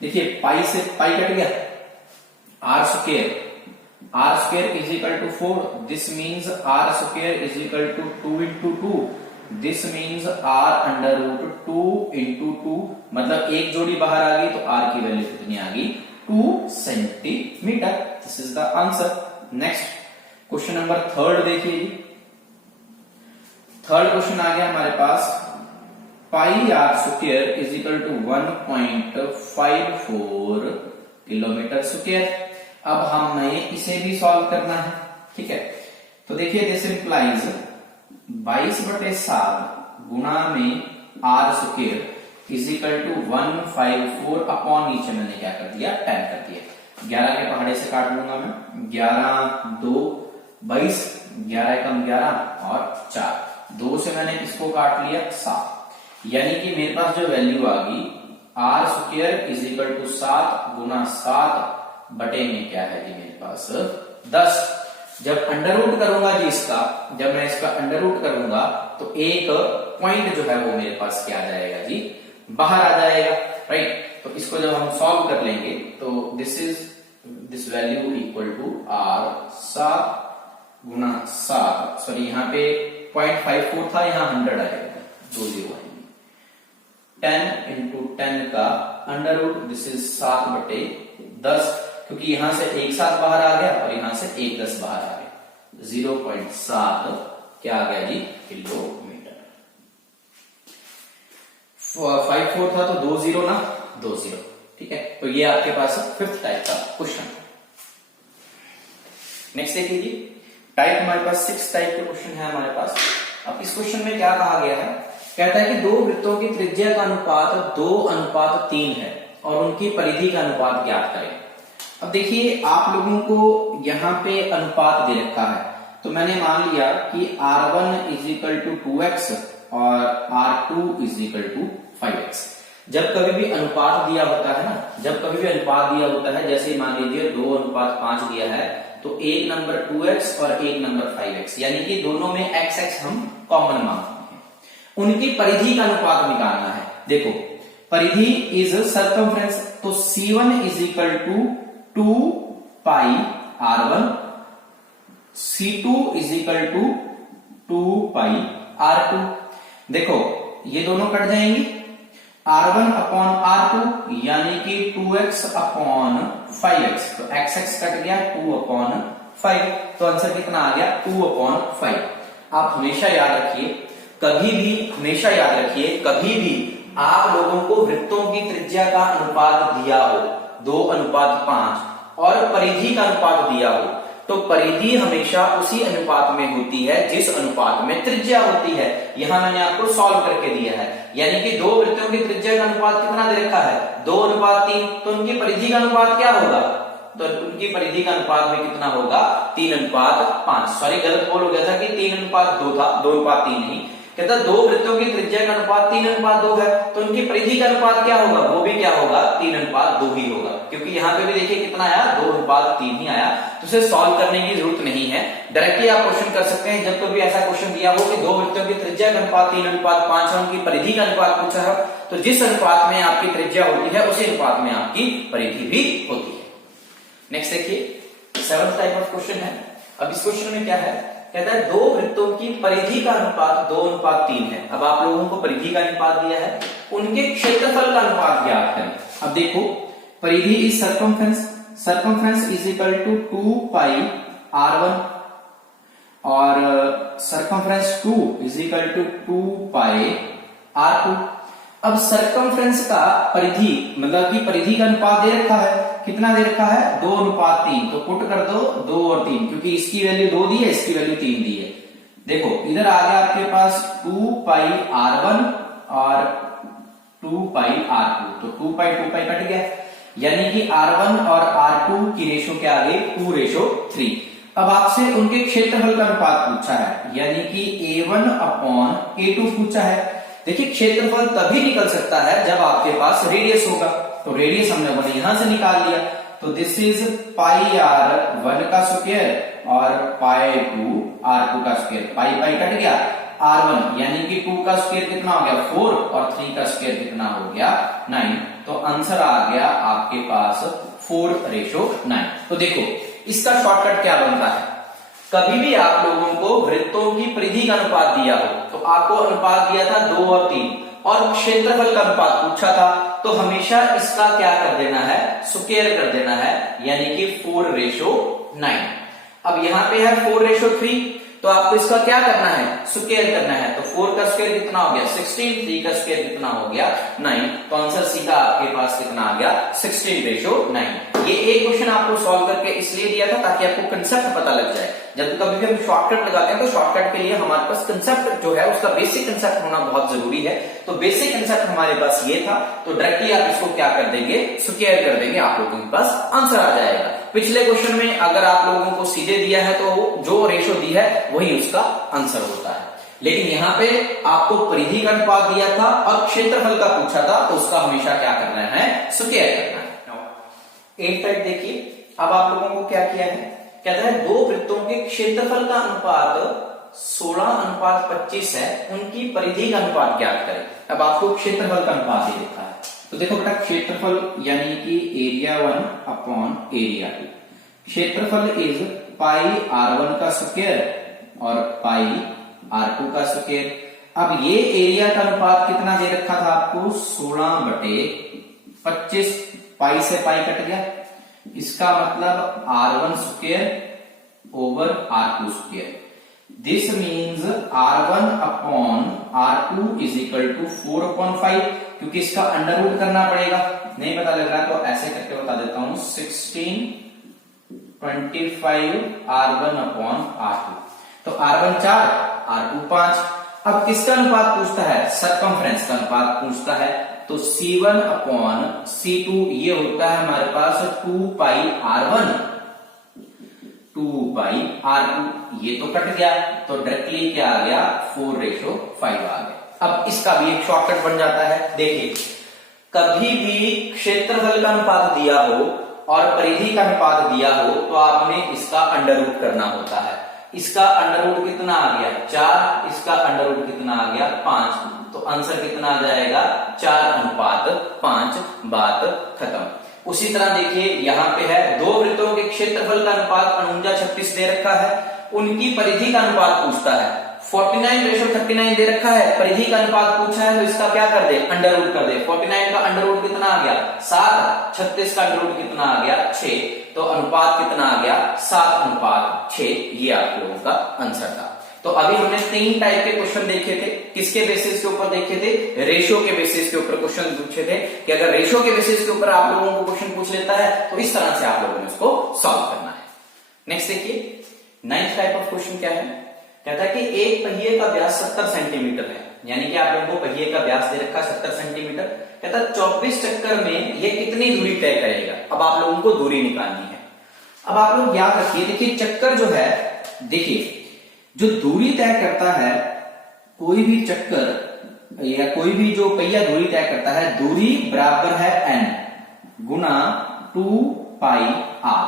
देखिए पाई से पाई कट गया, r square is equal to 4। This means r square is equal to 2 into 2। This means r under root 2 into 2। मतलब एक जोड़ी बाहर आ गई तो आर की वैल्यू कितनी आ गई? 2 centimetre. This is the answer. Next question number third देखिए। थर्ड क्वेश्चन आ गया हमारे पास pi r square is equal to 1.54 kilometre square. अब हमें इसे भी सॉल्व करना है, ठीक है। तो देखिए दिस इंप्लाइज 22/7 गुना में r square is equal to 154 upon नीचे मैंने क्या कर दिया? 10 कर दिया। 11 के पहाड़े से काट लूंगा मैं। 11 2 22, 11 एकम 11 और 4। 2 से मैंने इसको काट लिया 7। यानी कि मेरे पास जो वैल्यू आ गई r square is equal to 7 गुना 7 बटे में क्या है जी मेरे पास? 10। जब अंडर रूट करूंगा जी इसका, जब मैं इसका अंडर रूट करूंगा तो एक पॉइंट जो है वो मेरे पास क्या आ जाएगा जी? बाहर आ जाएगा, राइट। तो इसको जब हम सॉल्व कर लेंगे तो this value equal to r 7 गुना 7, सॉरी यहाँ पे 0.54 था, यहाँ 100 आएगा, 2 0 आएंगे। 10 इंटू 10 का अंडर रूट, दिस इज 7 बटे 10, क्योंकि यहां से एक 7 बाहर आ गया और यहां से एक 10 बाहर आ गया। 0.7 क्या आ गया जी? किलोमीटर। 54 था तो 2 0 ना, 2 0, ठीक है। तो ये आपके पास फिफ्थ टाइप का क्वेश्चन। नेक्स्ट देखिए जी, टाइप हमारे पास 6 टाइप के क्वेश्चन है हमारे पास। अब इस क्वेश्चन में क्या कहा गया है? कहता है कि दो वृत्तों की त्रिज्या का अनुपात 2:3 है और उनकी परिधि का अनुपात ज्ञात करें। अब देखिए आप लोगों को यहाँ पे अनुपात दे रखा है, तो मैंने मान लिया कि R1 is equal to 2x और R2 is equal to 5x। जब कभी भी अनुपात दिया होता है ना, जब कभी भी अनुपात दिया होता है, जैसे मान लीजिए 2:5 दिया है तो एक नंबर 2x और एक नंबर 5x, यानी कि दोनों में x हम कॉमन मानते हैं। उनकी परिधि का अनुपात निकालना है। देखो परिधि इज सर्कमफ्रेंस, तो C1 is equal to 2 pi R1, C2 is equal to 2 pi R2। देखो ये दोनों कट जाएंगी, R1 अपॉन R2 यानी कि 2x अपॉन 5x, तो x कट गया 2 अपॉन 5, तो आंसर कितना आ गया? 2 अपॉन 5। आप हमेशा याद रखिए, कभी भी हमेशा याद रखिए, कभी भी आप लोगों को वृत्तों की त्रिज्या का अनुपात दिया हो 2:5 और परिधि का अनुपात दिया हो, तो परिधि हमेशा उसी अनुपात में होती है जिस अनुपात में त्रिज्या होती है। यहां मैंने आपको सॉल्व करके दिया है, यानी कि दो वृत्तों की त्रिज्या का अनुपात कितना दे रखा है? 2:3, तो उनकी परिधि का अनुपात क्या होगा? तो उनकी परिधि का अनुपात में कितना होगा? 3:5। सॉरी गलत बोल हो गया था कि 3:2 था, 2:3 नहीं। कहता दो वृत्तों की त्रिज्या का अनुपात 3:2 है, तो उनकी परिधि का अनुपात क्या होगा? वो भी क्या होगा? 3:2 ही होगा, क्योंकि यहाँ पे भी देखिए कितना आया? 2:3 ही आया। तो उसे सॉल्व करने की जरूरत नहीं है, डायरेक्टली आप क्वेश्चन कर सकते हैं। जब कभी ऐसा क्वेश्चन दिया हो कि दो वृत्तों की त्रिज्या का अनुपात 3:5 है, उनकी परिधि का अनुपात पूछा है, तो जिस अनुपात में आपकी त्रिज्या होती है उसी अनुपात में आपकी परिधि भी होती है। नेक्स्ट देखिए 7th टाइप ऑफ क्वेश्चन है। अब इस क्वेश्चन में क्या है? कहता है दो वृत्तों की परिधि का अनुपात 2:3 है। अब आप लोगों को परिधि का अनुपात दिया है, उनके क्षेत्रफल का अनुपात ज्ञात करें। अब देखो परिधि is circumference, circumference is equal to 2 pi R1 और circumference 2 is equal to 2 pi R2। अब सर्कमफ्रेंस का परिधि मतलब कि परिधि का अनुपात दे रखा है कितना दे रखा है 2:3, तो पुट कर दो 2 और 3, क्योंकि इसकी वैल्यू 2 दी है, इसकी वैल्यू 3 दी है। देखो इधर आ गया आपके पास 2πr1 और 2πr2, तो 2π कट गया, यानी कि r1 और r2 की रेशो क्या आ गई 2:3। अब आपसे उनके क्षेत्रफल का अनुपात पूछा है, यानी कि a1/a2 पूछा है। देखिए क्षेत्रफल तभी निकल सकता है जब आपके पास रेडियस होगा, तो रेडियस हमने बोले यहां से निकाल लिया, तो दिस इज πr1 का स्क्वायर और π2r2 का स्क्वायर, पाई कट गया, r1 यानी कि 2 का स्क्वायर कितना हो गया 4 और 3 का स्क्वायर कितना हो गया 9, तो आंसर आ गया आपके पास 4:9। तो देखो इसका शॉर्टकट क्या बनता है, कभी भी आप लोगों को वृत्तों की परिधि का अनुपात दिया हो, तो आपको अनुपात दिया था 2 और 3 और क्षेत्रफल का अनुपात पूछा था, तो हमेशा इसका क्या कर देना है स्क्वायर कर देना है, यानी कि 4:9। अब यहां पे है 4:3, तो आपको इसका क्या करना है स्क्वायर करना है, तो 4 का स्क्वायर कितना हो गया 16, 3 का स्क्वायर कितना हो गया 9, तो आंसर सीधा आपके पास कितना आ गया 16:9। ये एक क्वेश्चन आपको सॉल्व करके इसलिए दिया था ताकि आपको कंसेप्ट पता लग जाए। जब कभी भी हम शॉर्टकट लगाते हैं तो शॉर्टकट के लिए हमारे पास कंसेप्ट जो है उसका बेसिक कंसेप्ट होना बहुत जरूरी है, तो बेसिक कंसेप्ट हमारे पास ये था, तो डायरेक्टली आप इसको क्या कर देंगे स्क्वायर कर देंगे, आप लोगों के पास आंसर आ जाएगा। पिछले क्वेश्चन में अगर आप लोगों को सीधे दिया है तो जो रेशो दी है वही उसका आंसर होता है, लेकिन यहाँ पे आपको परिधि का अनुपात दिया था और क्षेत्रफल का पूछा था, तो उसका हमेशा क्या करना है स्क्वायर करना है। 8 टाइप देखिए, अब आप लोगों को क्या किया है, कहता है दो वृत्तों के क्षेत्रफल का अनुपात 16:25 है, उनकी परिधि का अनुपात ज्ञात करें। अब आपको क्षेत्रफल का अनुपात दे देखा है, तो देखो बेटा क्षेत्रफल यानी कि एरिया 1 अपॉन एरिया 2, क्षेत्रफल इज πr1 का स्क्वायर और πr2 का स्क्वायर। अब ये एरिया का अनुपात कितना दे रखा था आपको 16/25, पाई से पाई कट गया, इसका मतलब r1 square over r2 square. This means r1 upon r2 is equal to 4/5, क्योंकि इसका अंडर रूट करना पड़ेगा, नहीं पता लग रहा तो ऐसे करके बता देता हूं 16/25 r1 अपॉन r2, तो r1 4 r2 5। अब किसका अनुपात पूछता है सरकमफ्रेंस का अनुपात पूछता है, तो C1 अपॉन C2 ये होता है हमारे पास 2πr1 2πr2, ये तो कट गया, तो डायरेक्टली क्या आ गया 4:5 आ गया। अब इसका भी एक शॉर्टकट बन जाता है, देखिए कभी भी क्षेत्रफल का अनुपात दिया हो और परिधि का अनुपात दिया हो तो आपने इसका अंडर रूट करना होता है। इसका अंडर रूट कितना आ गया 4, इसका अंडर रूट कितना आ गया 5, तो आंसर कितना आ जाएगा 4:5, बात खत्म। उसी तरह देखिए यहाँ पे है दो वृत्तों के क्षेत्रफल का अनुपात 49:36 दे रखा है, उनकी परिधि का अनुपात पूछता है 49:39 दे रखा है, परिधि का अनुपात पूछा है, तो इसका क्या कर दे अंडर रूट कर दे। 49 का अंडर रूट कितना आ गया 7, 36 का अंडर रूट कितना आ गया 6, तो अनुपात कितना आ गया 7:6, ये आप लोगों का आंसर था। तो अभी हमने 3 टाइप के क्वेश्चन देखे थे, किसके बेसिस के ऊपर देखे थे रेशियो के बेसिस के ऊपर क्वेश्चन पूछे थे, कि अगर रेशियो के बेसिस के ऊपर आप लोगों को क्वेश्चन पूछ लेता है तो इस तरह से आप लोगों ने उसको सॉल्व करना है। नेक्स्ट देखिए 9th टाइप ऑफ क्वेश्चन क्या है, कहता है कि एक पहिए का व्यास 70 सेंटीमीटर है, यानी कि आप लोगों को पहिए का व्यास दे रखा 70 सेंटीमीटर, कहता है 24 चक्कर में ये कितनी दूरी तय करेगा। अब आप लोगों को दूरी निकालनी है। अब आप लोग याद रखिए, देखिए चक्कर जो है, देखिए जो दूरी तय करता है कोई भी चक्कर या कोई भी जो पहिया दूरी तय करता है, दूरी बराबर है n गुना 2πr।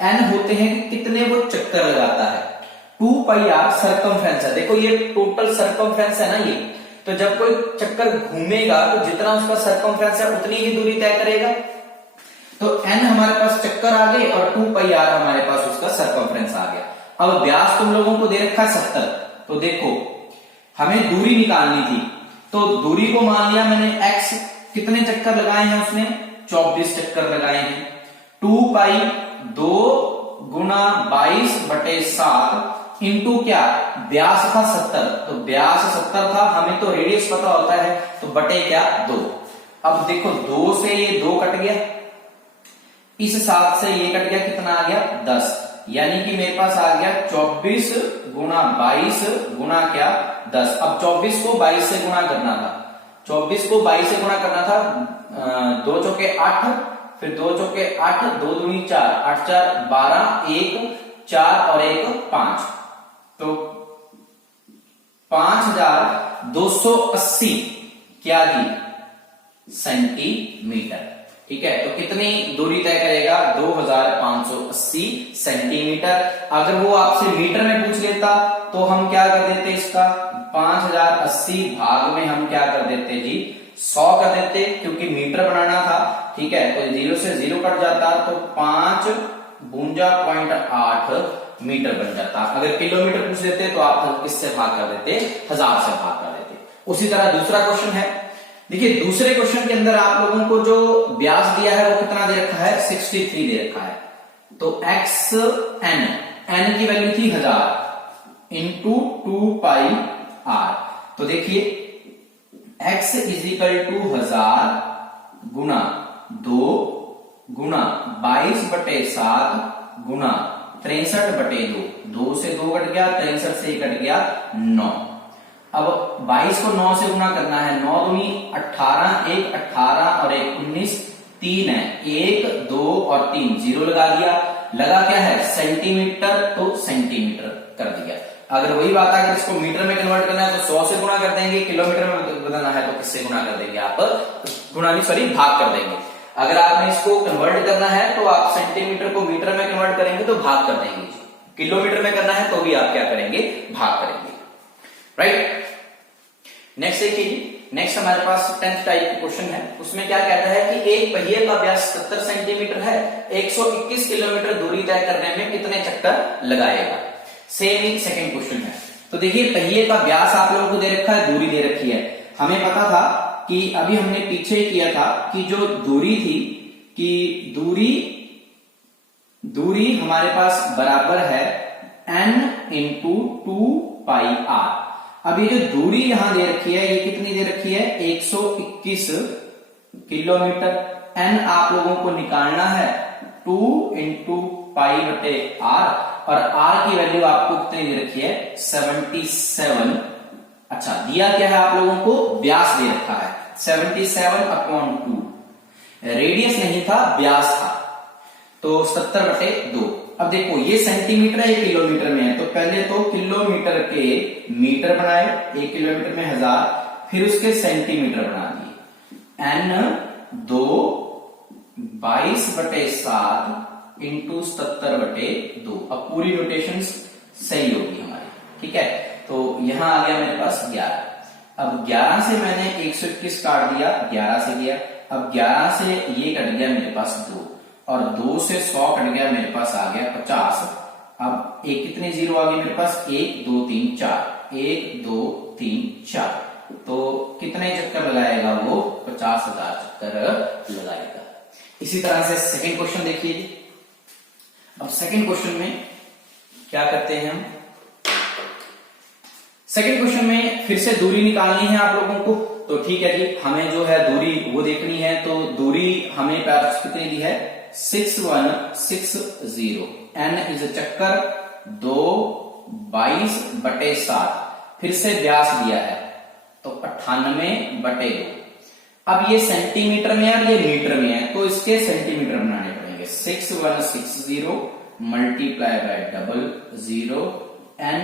n होते हैं कि कितने वो चक्कर लगाता है, 2πr सरकमफ्रेंस है, देखो ये टोटल सरकमफ्रेंस है ना ये, तो जब कोई चक्कर घूमेगा तो जितना उसका सरकमफ्रेंस है उतनी ही दूरी तय करेगा। तो n हमारे पास चक्कर आ गए और 2πr हमारे पास उसका सरकमफ्रेंस आ गया। अब व्यास तुम लोगों को दे रखा 70, तो देखो हमें दूरी निकालनी थी, तो दूरी को मान लिया मैंने x, कितने चक्कर लगाए हैं उसने 24 चक्कर लगाए हैं, 2π 2 गुना 22/7 इंटू क्या व्यास था 70, तो व्यास 70 था, हमें तो रेडियस पता होता है, तो बटे क्या 2। अब देखो 2 से ये 2 कट गया, इस 7 से ये कट गया, कितना आ गया 10, यानी कि मेरे पास आ गया 24 गुणा 22 गुणा क्या 10। अब 24 को 22 से गुणा करना था, 24 को 22 से गुणा करना था, 2 चौके 8, फिर 2 चौके 8, 2 दूनी 4, 8 4 12, 1 4 और 1 5, तो 5280 क्या दी सेंटीमीटर। ठीक है, तो कितनी दूरी तय करेगा 2580 सेंटीमीटर। अगर वो आपसे मीटर में पूछ लेता तो हम क्या कर देते, इसका 5080 भाग में हम क्या कर देते जी 100 कर देते, क्योंकि मीटर बनाना था। ठीक है, तो 0 से 0 कट जाता तो 552.8 मीटर बन जाता। अगर किलोमीटर पूछ लेते तो आप किससे भाग कर देते, 1000 से भाग कर देते। उसी तरह दूसरा क्वेश्चन है, देखिए दूसरे क्वेश्चन के अंदर आप लोगों को जो व्यास दिया है वो कितना दे रखा है 63 दे रखा है। तो एक्स एन की वैल्यू थी 1000 इंटू 2 पाई आर। तो देखिए x इज इक्वल टू 1000 गुना 2 गुना 22/7 गुना 63/2, 2 से 2 कट गया, 63 से कट गया 9। अब 22 को 9 से गुना करना है, 9 दूनी 18, 1 18 और 1 19, 3 है, 1 2 और 3 0 लगा दिया। लगा क्या है सेंटीमीटर, तो सेंटीमीटर कर दिया। अगर वही बात अगर इसको मीटर में कन्वर्ट करना है तो 100 से गुणा कर देंगे, किलोमीटर में बदलना है तो किससे गुणा कर देंगे आप, गुणा नहीं सॉरी भाग कर देंगे। अगर आपने इसको कन्वर्ट करना है तो आप सेंटीमीटर को मीटर में कन्वर्ट करेंगे तो भाग कर देंगे, किलोमीटर में करना है तो भी आप क्या करेंगे भाग करेंगे, राइट। नेक्स्ट देखिए, नेक्स्ट हमारे पास 10th टाइप का क्वेश्चन है। उसमें क्या कहता है कि एक पहिए का व्यास 70 सेंटीमीटर है, 121 किलोमीटर दूरी तय करने में कितने चक्कर लगाएगा। सेम ही सेकंड क्वेश्चन है। तो देखिए पहिए का व्यास आप लोगों को दे रखा है, दूरी दे रखी है। हमें पता था कि अभी हमने पीछे किया था कि जो दूरी थी कि दूरी हमारे पास बराबर है n इंटू 2 पाई आर। अब ये जो दूरी यहां दे रखी है ये कितनी दे रखी है 121 किलोमीटर। n आप लोगों को निकालना है 2 इंटू पाई बटे आर, और r की वैल्यू आपको कितनी दे रखी है 77। अच्छा दिया क्या है आप लोगों को व्यास दे रखा है 77/2, रेडियस नहीं था व्यास था, तो 70/2। अब देखो ये सेंटीमीटर है, ये किलोमीटर में है, तो पहले तो किलोमीटर के मीटर बनाए, 1 किलोमीटर में 1000, फिर उसके सेंटीमीटर बना दिए, n 2 22/7 इंटू 77/2। अब पूरी नोटेशन सही होगी हमारी, ठीक है। तो यहां आ गया मेरे पास 11। अब 11 से मैंने 121 काट दिया, 11 से गया। अब 11 से ये कट गया मेरे पास 2, और 2 से 100 कट गया मेरे पास आ गया 50। अब एक कितने जीरो आ गए मेरे पास 1 2 3 4, 1 2 3 4, तो कितने चक्कर लगाएगा वो 50,000 चक्कर लगाएगा। इसी तरह से सेकंड क्वेश्चन देखिए। अब सेकंड क्वेश्चन में क्या करते हैं हम, सेकंड क्वेश्चन में फिर से दूरी निकालनी है आप लोगों को। तो ठीक है जी, हमें जो है दूरी वो देखनी है। तो दूरी हमें पास कितनी दी है 6160। n इज चक्कर 2 22/7। फिर से व्यास दिया है तो 98/2। अब ये सेंटीमीटर में है और ये मीटर में है, तो इसके सेंटीमीटर बनाने पड़ेंगे। 6160 multiply by 00 n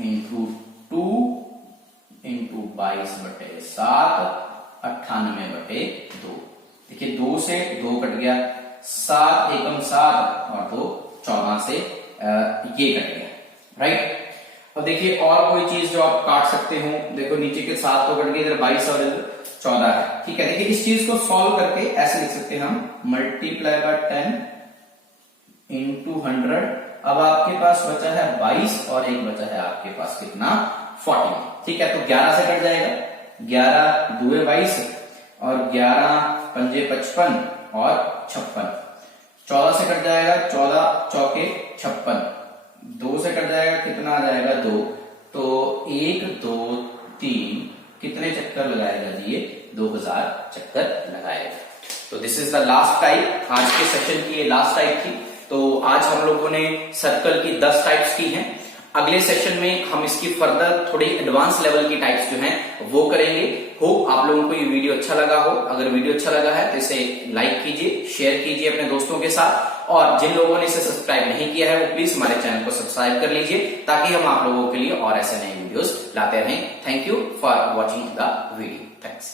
into 2 into 22/7 98/2। देखिए 2 से 2 कट गया, 7 एकम 7 और 2 14 से ये कट गया, राइट। अब देखिए और कोई चीज जो आप काट सकते हो, देखो नीचे के 7 तो कट गए, इधर 22 और इधर 14 है, ठीक है। देखिए इस चीज को सॉल्व करके ऐसे लिख सकते हैं हम, मल्टीप्लाई बाय 10 इंटू 100। अब आपके पास बचा है 22 और एक बचा है आपके पास कितना 40, ठीक है। तो 11 से कट जाएगा, 11 2 22 और 11 5 55 और 56। 14 से कट जाएगा, 14 चौके 56, 2 से कट जाएगा, कितना आ जाएगा 2, तो 1 2 3 कितने चक्कर लगाएगा जी ये 2000 चक्कर लगाएगा, तो this is the last type, आज के सेशन की ये लास्ट टाइप थी। तो आज हम लोगों ने सर्कल की 10 टाइप्स की हैं। अगले सेशन में हम इसकी फर्दर थोड़ी एडवांस लेवल की टाइप्स जो हैं वो करेंगे। होप आप लोगों को ये वीडियो अच्छा लगा हो। अगर वीडियो अच्छा लगा है तो इसे लाइक कीजिए, शेयर कीजिए अपने दोस्तों के साथ, और जिन लोगों ने इसे सब्सक्राइब नहीं किया है वो प्लीज हमारे चैनल को सब्सक्राइब कर लीजिए, ताकि हम आप लोगों के लिए और ऐसे नए वीडियोस लाते रहें। Thank you for watching the video. Thanks.